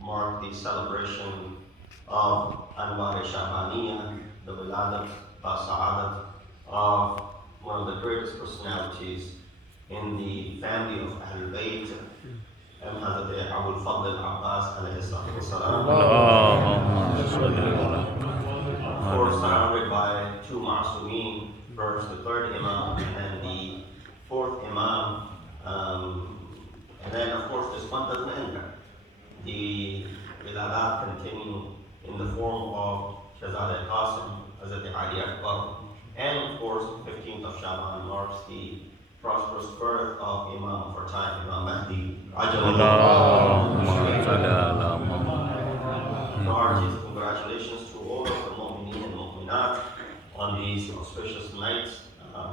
mark the celebration of Anwar Shabaniya, the Wiladat Sa'adat of one of the greatest personalities in the family of Ahl-e-Bait, Hazrat Abu al-Fadl al-Abbas alayhi salatu wasalam. Of course, surrounded by two Ma'asumeen, first the third Imam and the fourth Imam. And then, of course, this month doesn't end there. The Wiladat continue in the form of Shahzad Qasim, Hazrat Ali Akbar, and of course, 15th of Shaban marks the prosperous birth of Imam of our time, Imam Mahdi. So heartiest congratulations to all of the mu'mineen and mu'minat on these auspicious nights.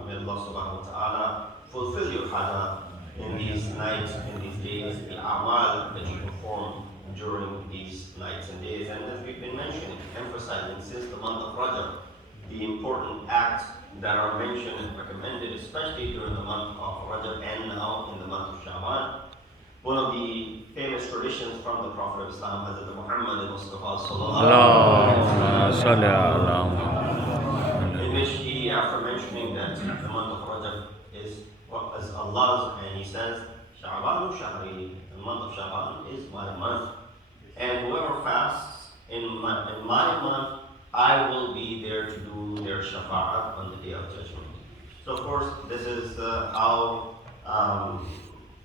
May Allah subhanahu wa ta'ala fulfill your hajat in these nights, in these days, the amal that you perform during these nights and days. And as we've been mentioning, emphasizing since the month of Rajab, the important acts that are mentioned and recommended, especially during the month of Rajab and now in the month of Shaban. One of the famous traditions from the Prophet of Islam, Hazrat Muhammad Mustafa sallallahu in which he, after mentioning that the month of Rajab is Allah's, and he says, Sha'banu Shahri, the month of Shaban is my month, and whoever fasts in my month, I will be there to do their shafa'at on the Day of Judgment. So of course, this is how,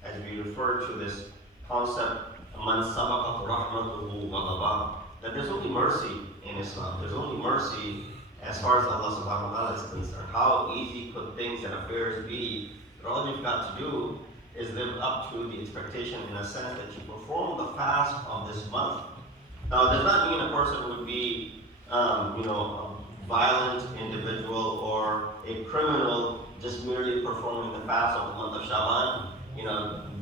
as we refer to this concept, man sabaqat rahmatuhu ghadabah, that there's only mercy in Islam. There's only mercy as far as Allah subhanahu wa ta'ala is concerned. How easy could things and affairs be? But all you've got to do is live up to the expectation in a sense that you perform the fast of this month. Now, it does not mean a person would be a violent individual or a criminal just merely performing the fast of the month of Shaban.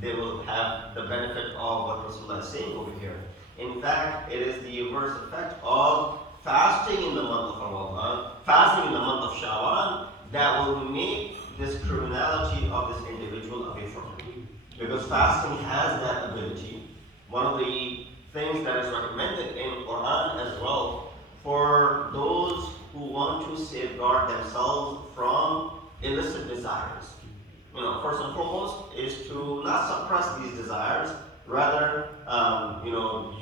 They will have the benefit of what Rasulullah is saying over here. In fact, it is the reverse effect of fasting in the month of Ramadan, fasting in the month of Shaban, that will make this criminality of this individual away from him. Because fasting has that ability. One of the things that is recommended in Quran as well for those who want to safeguard themselves from illicit desires. First and foremost is to not suppress these desires, rather,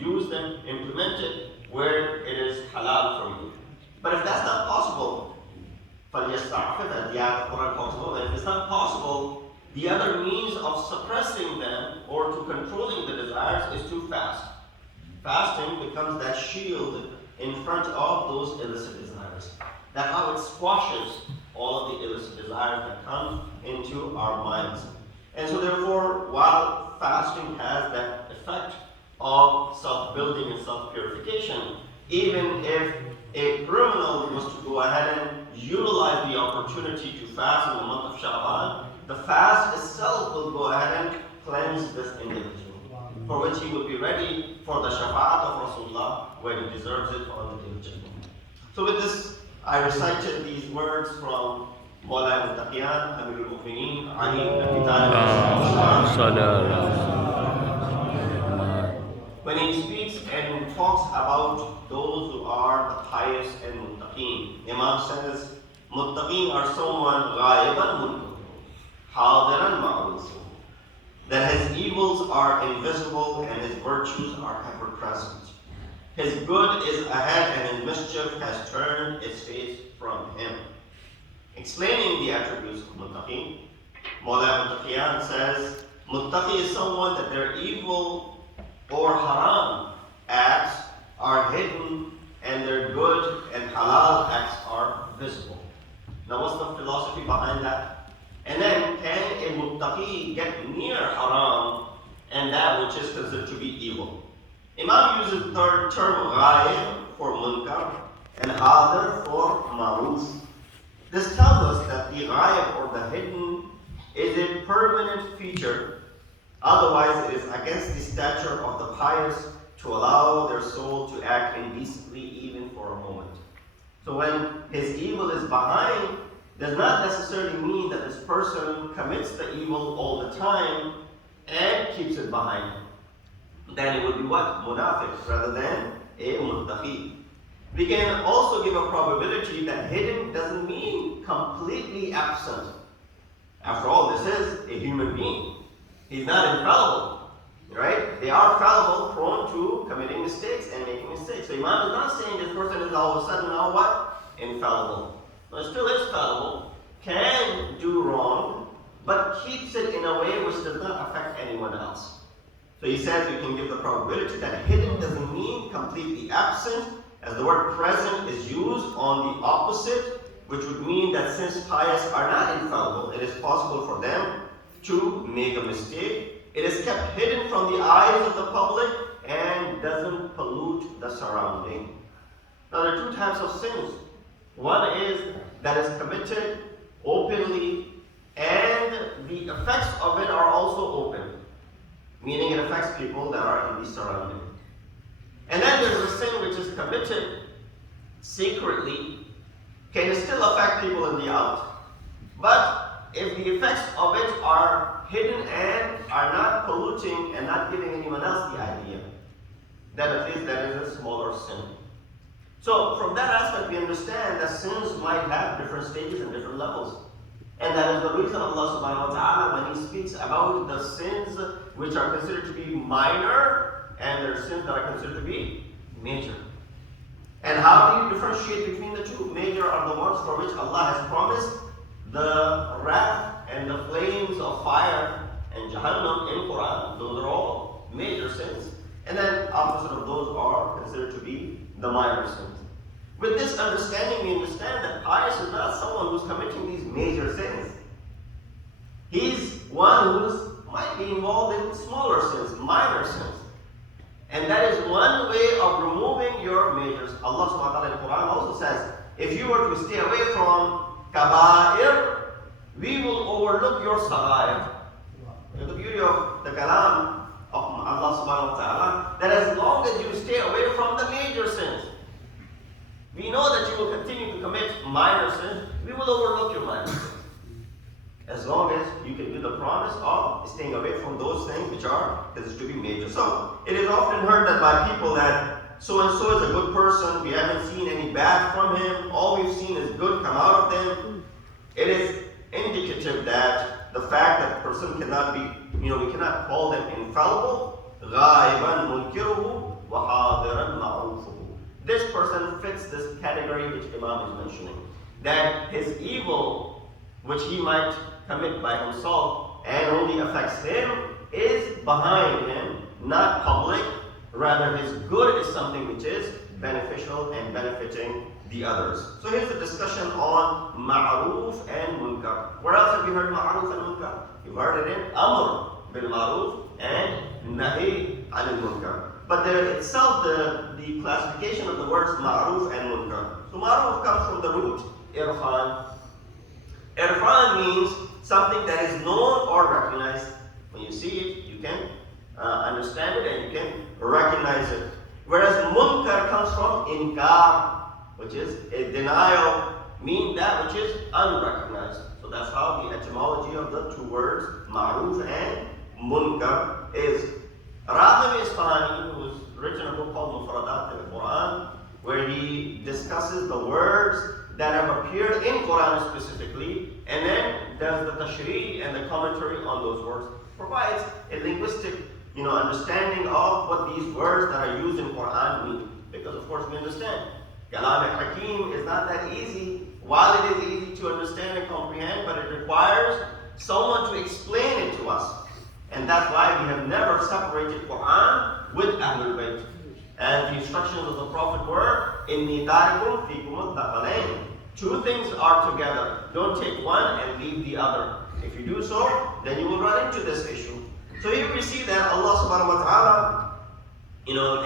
use them, implement it where it is halal for you. But if that's not possible, فَلْيَسْتَعْفِدْ, the ayat of Quran talks about, if it's not possible, the other means of suppressing them or to controlling the desires is to fast. Fasting becomes that shield in front of those illicit desires. That's how it squashes all of the illicit desires that come into our minds. And so therefore, while fasting has that effect of self-building and self-purification, even if a criminal was to go ahead and utilize the opportunity to fast in the month of Shaban, the fast itself will go ahead and cleanse this individual, for which he will be ready for the shafa'at of Rasulullah, where he deserves it on the Day of Judgment. So with this, I recited these words from Molana Syed Rizwan Rizvi, when he speaks and talks about those who are the pious and muttaqeen. Imam says, muttaqeen are someone ghaiban mulkuhu, hadiran ma'rusuhu, that his evils are invisible and his virtues are ever present. His good is ahead and his mischief has turned its face from him. Explaining the attributes of muttaqeen, Molana Syed says, muttaqi is someone that their evil or haram acts are hidden and their good and halal acts are visible. Now what's the philosophy behind that? And then, can a muttaqi get near haram and that which is considered to be evil? Imam uses the third term, ghaib, for munkar and hadir for ma'ruf. This tells us that the ghaib or the hidden is a permanent feature. Otherwise, it is against the stature of the pious to allow their soul to act indecently even for a moment. So when his evil is behind, does not necessarily mean that this person commits the evil all the time and keeps it behind him. then it would be what? Munafiq rather than a muttaqi. We can also give a probability that hidden doesn't mean completely absent. After all, this is a human being. He's not infallible, right? They are fallible, prone to committing mistakes and making mistakes. So Imam is not saying this person is all of a sudden now what? Infallible. No, it still is fallible, can do wrong, but keeps it in a way which does not affect anyone else. So he says we can give the probability that hidden doesn't mean completely absent, as the word present is used on the opposite, which would mean that since pious are not infallible, it is possible for them to make a mistake. It is kept hidden from the eyes of the public and doesn't pollute the surrounding. Now there are two types of sins. One is that is committed openly and the effects of it are also open, meaning it affects people that are in the surrounding. And then there's a sin which is committed secretly, can still affect people in the out. But if the effects of it are hidden and are not polluting and not giving anyone else the idea, then at least that is a smaller sin. So from that aspect we understand that sins might have different stages and different levels. And that is the reason Allah subhanahu wa ta'ala, when He speaks about the sins which are considered to be minor, and there are sins that are considered to be major. And how do you differentiate between the two? Major are the ones for which Allah has promised the wrath and the flames of fire and Jahannam in Quran. Those are all major sins. And then opposite of those are considered to be the minor sins. With this understanding, we understand that pious is not someone who's committing these major sins. He's one who might be involved in smaller sins, minor sins. And that is one way of removing your majors. Allah subhanahu wa ta'ala in the Quran also says, if you were to stay away from kaba'ir, we will overlook your sagair. The beauty of the kalam of Allah subhanahu wa ta'ala, that as long as you stay away from the major sins, we know that you will continue to commit minor sins, we will overlook your minor sins. As long as you can do the promise of staying away from those things which are considered to be major. So, it is often heard that by people that so-and-so is a good person, we haven't seen any bad from him, all we've seen is good come out of them. It is indicative that the fact that the person cannot be, we cannot call them infallible. غَائِبًا مُنْكِرُهُ وَحَاضِرًا مَعْرُوفُهُ. This person fits this category which Imam is mentioning. That his evil, which he might commit by himself and only affects him, is behind him, not public. Rather, his good is something which is beneficial and benefiting the others. So here's a discussion on ma'roof and munkar. Where else have you heard ma'roof and munkar? You've heard it in amr bil ma'roof and nahi anil munkar. But there itself, the classification of the words ma'roof and munkar. So ma'roof comes from the root irfan. Irfan means something that is known or recognized. When you see it, you can understand it and you can recognize it. Whereas munkar comes from inkar, which is a denial, meaning that which is unrecognized. So that's how the etymology of the two words, ma'roof and munkar, is. Raghib Isfahani, who's written a book called Mufradat al-Quran, where he discusses the words that have appeared in Quran specifically, and then does the tashri' and the commentary on those words, provides a linguistic understanding of what these words that are used in Quran mean. Because of course we understand, Kalam al-Hakim is not that easy. While it is easy to understand and comprehend, but it requires someone to explain it to us. And that's why we have never separated Quran with Ahl-e-Bait. As the instructions of the Prophet were, إِنِّي تَارِكُمْ فِيكُمُ الثَّقَلَيْنِ. Two things are together. Don't take one and leave the other. If you do so, then you will run into this issue. So here we see that Allah subhanahu wa ta'ala,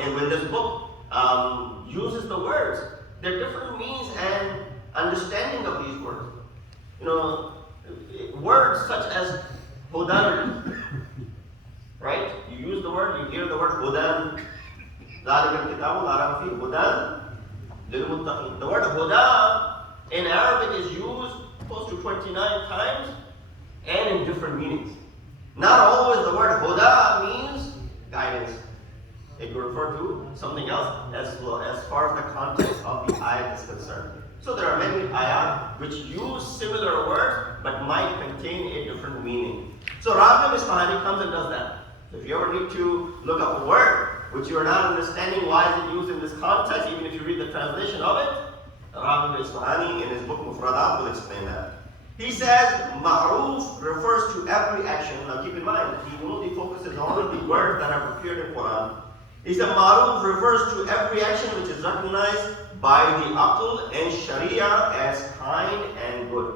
and when this book uses the words, there are different means and understanding of these words. Words such as hudan, right? You use the word, you hear the word hudan. The word huda in Arabic is used close to 29 times and in different meanings. Not always the word huda means guidance. It could refer to something else as far as the context of the ayat is concerned. So there are many ayat which use similar words but might contain a different meaning. So Raghib Isfahani comes and does that. So if you ever need to look up a word which you are not understanding why is it used in this context, even if you read the translation of it, Raghib Isfahani in his book Mufradat will explain that. He says ma'ruf refers to every action. Now keep in mind, he only focuses on the words that have appeared in Quran. He said ma'ruf refers to every action which is recognized by the aql and sharia as kind and good.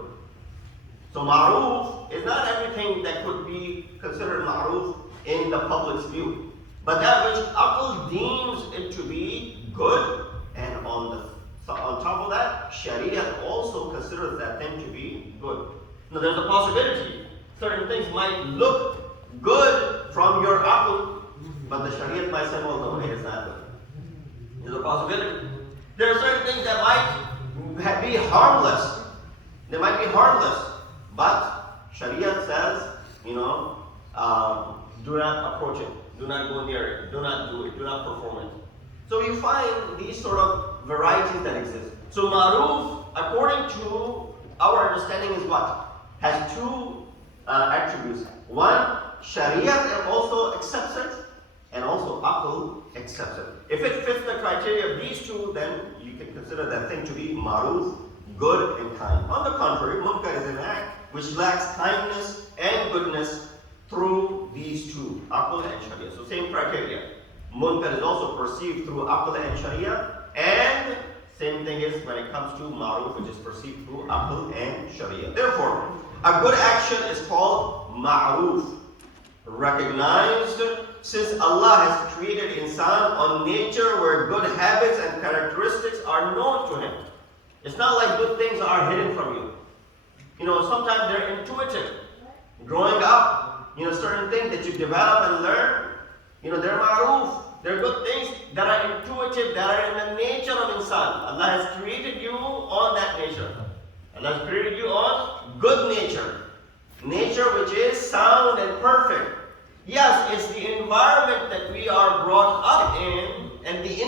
So ma'ruf is not everything that could be considered ma'ruf in the public's view, but that which aql deems it to be good, and on top of that, sharia also considers that thing to be good. Now there's a possibility certain things might look good from your aql, but the sharia might say, well, no, it is not good. There's a possibility. There are certain things that might be harmless. They might be harmless, but sharia says, do not approach it, do not go near it, do not do it, do not perform it. So you find these sort of varieties that exist. So ma'ruf, according to our understanding, is what? Has two attributes. One, Shariat also accepts it, and also Aql accepts it. If it fits the criteria of these two, then you can consider that thing to be ma'ruf, good and kind. On the contrary, munkar is an act which lacks kindness and goodness through these two, Aql and Sharia. So same criteria. Munkar is also perceived through Aql and Sharia, and same thing is when it comes to ma'ruf, which is perceived through Aql and Sharia. Therefore, a good action is called ma'ruf, recognized, since Allah has created insan on nature where good habits and characteristics are known to him. It's not like good things are hidden from you. Sometimes they're intuitive. Growing up, certain things that you develop and learn, they're ma'ruf. They're good things that are intuitive, that are in the nature of insan. Allah has created you on that nature. Allah has created you on good nature. Nature which is sound and perfect. Yes, it's the environment that we are brought up in and the